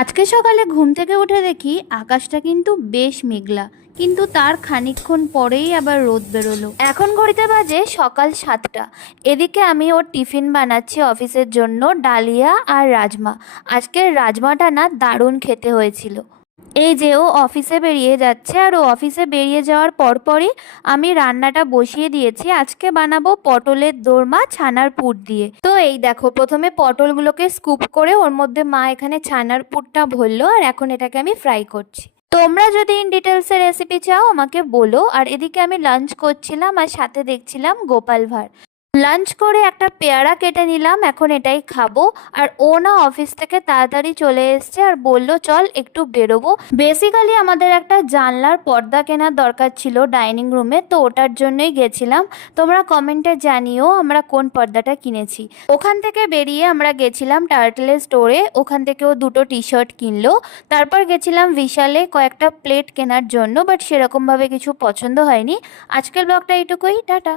আজকে সকালে ঘুম থেকে উঠে দেখি আকাশটা কিন্তু বেশ মেঘলা, কিন্তু তার খানিকক্ষণ পরেই আবার রোদ বেরোলো। এখন ঘড়িতে বাজে সকাল 7টা। এদিকে আমি ওর টিফিন বানাচ্ছি অফিসের জন্য, ডালিয়া আর রাজমা। আজকের রাজমাটা না দারুণ খেতে হয়েছিল। এই যে ও অফিসে বেরিয়ে যাচ্ছে, আর ও অফিসে বেরিয়ে যাওয়ার পরপরই আমি রান্নাটা বসিয়ে দিয়েছি। আজকে বানাবো পটলের দোরমা ছানার পুর দিয়ে। তো এই দেখো, প্রথমে পটলগুলোকে স্কুপ করে ওর মধ্যে মা এখানে ছানার পুরটা ভরলো, আর এখন এটাকে আমি ফ্রাই করছি। তোমরা যদি ইন ডিটেলসের রেসিপি চাও আমাকে বলো। আর এদিকে আমি লাঞ্চ করছিলাম আর সাথে দেখছিলাম গোপাল ভাঁড়। লাঞ্চ করে একটা পেয়ারা কেটে নিলাম, এখন এটাই খাবো। আর ও না অফিস থেকে তাড়াতাড়ি চলে এসছে আর বলল চল একটু বেরোবো। বেসিক্যালি আমাদের একটা জানলার পর্দা কেনার দরকার ছিল ডাইনিং রুমে, তো ওটার জন্যই গেছিলাম। তোমরা কমেন্টে জানিও আমরা কোন পর্দাটা কিনেছি। ওখান থেকে বেরিয়ে আমরা গেছিলাম টার্টলের স্টোরে, ওখান থেকে ও দুটো টি শার্ট কিনলো। তারপর গেছিলাম বিশালে কয়েকটা প্লেট কেনার জন্য, বাট সেরকমভাবে কিছু পছন্দ হয়নি। আজকের ব্লগটা এইটুকুই, টাটা।